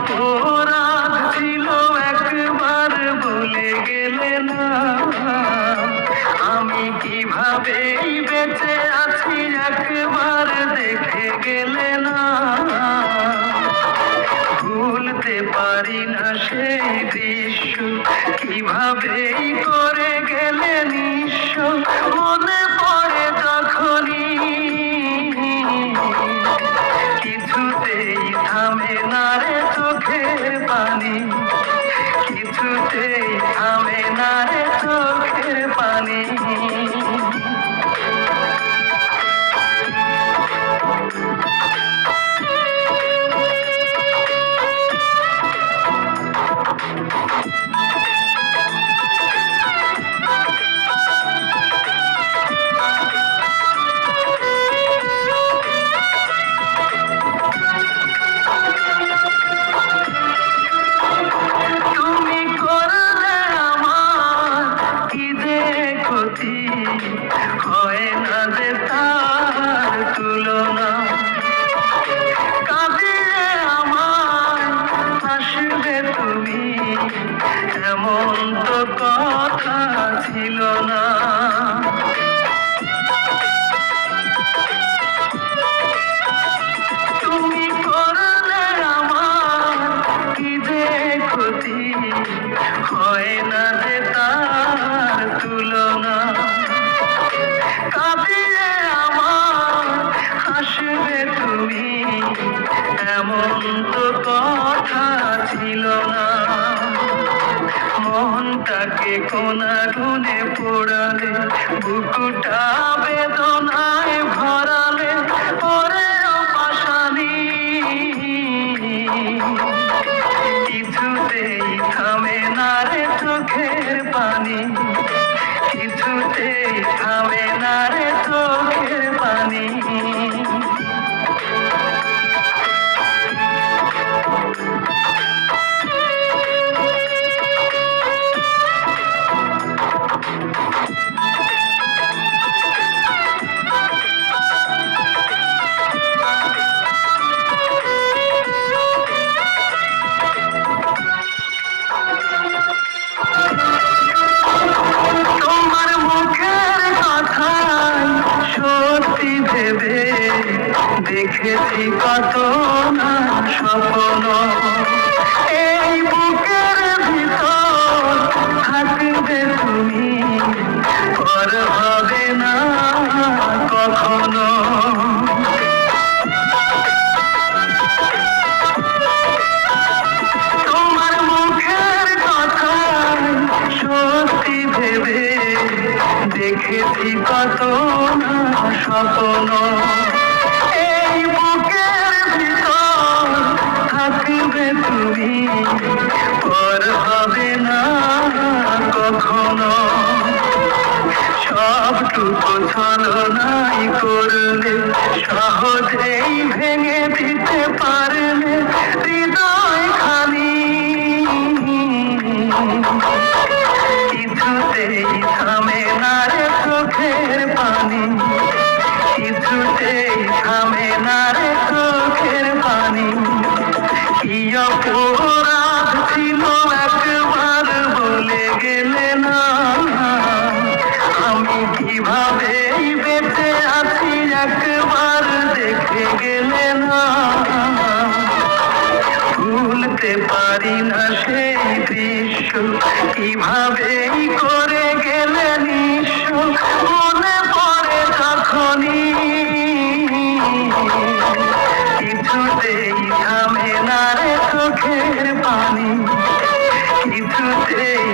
অপরাধ ছিল একবার বলে গেলে না, আমি কিভাবে বেঁচে আছি একবার দেখে গেলে না। ভুলতে পারি না সেই দৃশ্য, কিভাবে করে গেলে নিঃস্ব। মনে পড়ে যখনই কিছুতেই থামে না রে চোখের পানি, কিছুতেই থামে না রে চোখের পানি। হয় না যে তার তুলনা, কাঁদিয়ে আমায় হাসবে তুমি, এমন তো কথা ছিল না। তুমি করলে আমার কি যে ক্ষতি, হয় না যে তার তুলনা। কাঁদিয়ে আমার হাসবে তুমি, এমন তো কথা ছিল না। মনটাকে কোনা গুনে পোড়ালে, বুকুটা বেদনায় ভরালে, ওরে পাশানি কিছুতেই থামে না রে চোখের পানি, কিছুতেই থামে না রে চোখের পানি। তোমার মুখের কথায় সত্যি ভেবে দেখেছি কত না স্বপ্ন, এই বুকের ভিতর থাকবে তুমি, পর হবে না কখনো। তোমার মুখের কথায় সত্যি ভেবে দেখেছি কত না স্বপ্ন, এই বুকের ভিতর থাকবে তুমি, পর হবে না কখনো। সবটুকু ছলনাই করলে, সহজেই ভেঙে দিতে পারলে হৃদয় খালি, কিছুতেই থামে না রে চোখের পানি, কিছুতেই থামে না রে চোখের পানি। কি অপরাধ ছিল একবার বলে গেলে না, আমি কিভাবে বেঁচে আছি একবার দেখে গেলে না। ভুলতে পারি না সেই দৃশ্য, কিভাবে করে গেলে নিঃস্ব। মনে পড়ে যখনই কিছুতেই থামে না রে চোখের পানি, কিছুতেই